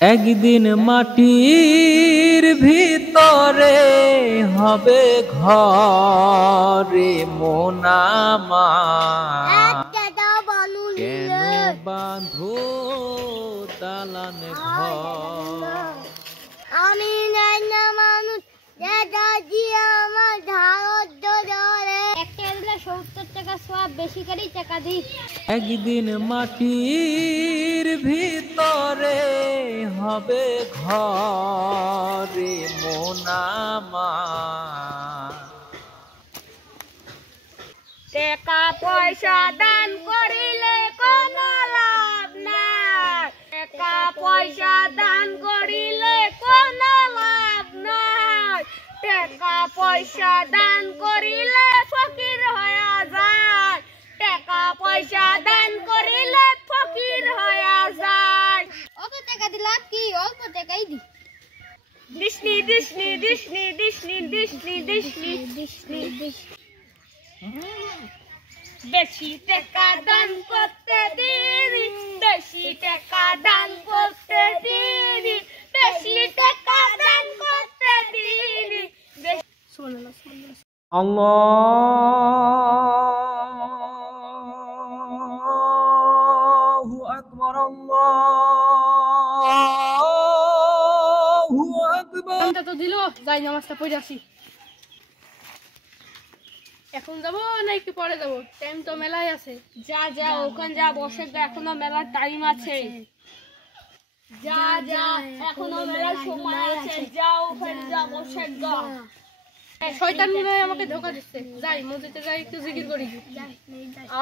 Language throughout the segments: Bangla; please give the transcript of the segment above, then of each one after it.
একদিন মাটির ভিতরে হবে ঘরে মোনামা, কেন বাঁধো দালান ঘর। আমি মানুষ আমার ধারত ধরে 70 টাকা সব বেশি করে টাকা দিই। একদিন মাটির ভিতরে হবে ঘরে মোনামা, টাকা পয়সা দান করিলে কোনো লাভ নাই, টাকা পয়সা দান করিলে কোনো লাভ নাই, টাকা পয়সা দান করিলে ফকির হয়ে যায়, টাকা পয়সা দান করিলে ফকির হয়ে যায়। অত টাকা দিলা কি, অল্প টাকাই দি। দিশনি দিশনি দিশনি দিশনি দিশনি দিশনি দিশনি দিশনি বেশি টাকা দান করতে দিবি, বেশি টাকা দান করতে দিবি, বেশি টাকা দান করতে দিবি। আল্লাহু আকবার, আল্লাহু আকবার। এটা তো দিল, যাই নামাজটা পড়ে আসি। এখন যাবো নাকি পরে যাবো? টাইম তো মেলায় আছে। যা যা ওখানে যা বসে গা, এখনো মেলার টাইম আছে। যা যা এখনো মেলার সময় আছে, যা ওখানে যা বসে গা। শয়তান মনে হয় আমাকে ধোঁকা দিচ্ছে। যাই মসজিদে যাই, একটু জিকির করি।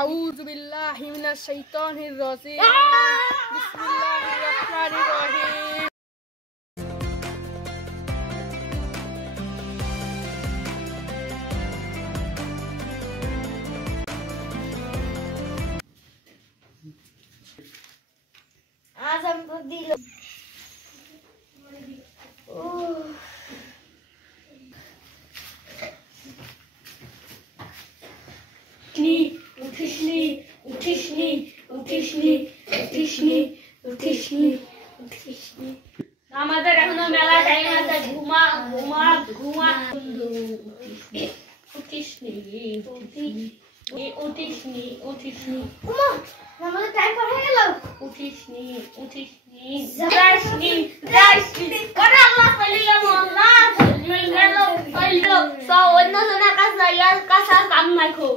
আউযু বিল্লাহি মিনাশ শাইতানির রাজিম, বিসমিল্লাহির রহমানির রহিম। আজান তো দিল। উঠিসনি উঠিসনি উঠিসনি উঠিসনি উঠিসনি উঠিসনি। আমাদের এখনো মেলা টাইম আছে, ঘুমা ঘুমা ঘুমা। উঠিসনি উঠিসনি উঠিসনি। আমাদের টাইম পার হয়ে গেল। উঠিসনি উঠিসনি যাইসনি যাইসনি। ওরে আল্লাহ পাইলাম, আল্লাহ পাইলাম পাইলো। সো অন্য জনের কাছে যাইয়ার কাছে কাম নাই খুব।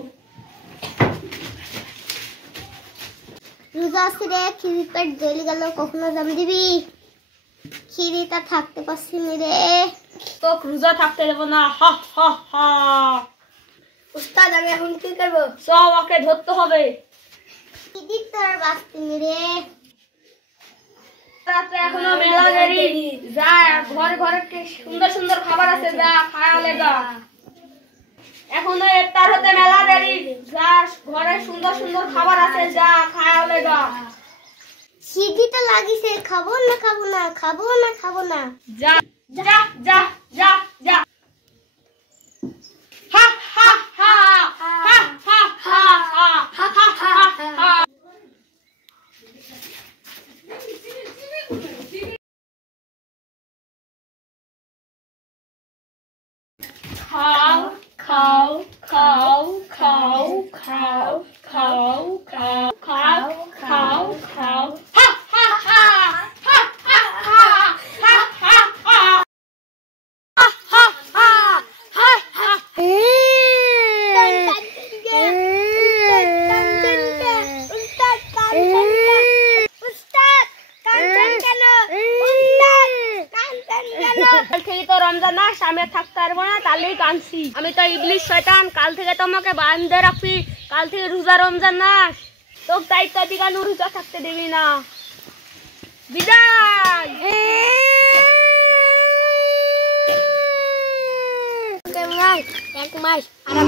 রোজা আছে রে, খিরি পেট জ্বলে গেল, কখনো জাম দিবি? খিরিটা থাকতে পারছি না রে। তো রোজা থাকতে দেব না, হা হা হা। উস্তাদ আমি এখন কি করবো? সব ওকে ধরতে হবে। খিরি তোর বাঁচতে রে। রাতে এখনো মেলা দেরি, যা ঘরে ঘরে সুন্দর সুন্দর খাবার আছে, যা খায়া লেগা। এখনো ইফতার হতে মেলা দেরি, যা ঘরে সুন্দর সুন্দর খাবার আছে, যা খায়া লেগা। সিঁড়িটা লাগিছে, খাবো না খাবো না খাবো না খাবো না। যা যা যা যা যা। হা হা হা হা হা হা হা হা হা। খাও খাও খাও খাও খাও খাও খাও খাও খাও খাও। হা হা হা হা হা হা হা হা হা হা হা হা হা। রমজান মাস আমি থাকতে পারবো না, তাহলেই কাঁদছি। আমি তো ইবলিশ শয়তান, কাল থেকে তোমাকে বান্ধে রাখবি। কাল থেকে রোজা রমজান মাস, তোর দায়িত্ব দিগানো রোজা থাকতে দিবি না। বিদায়। এক মাস আরাম।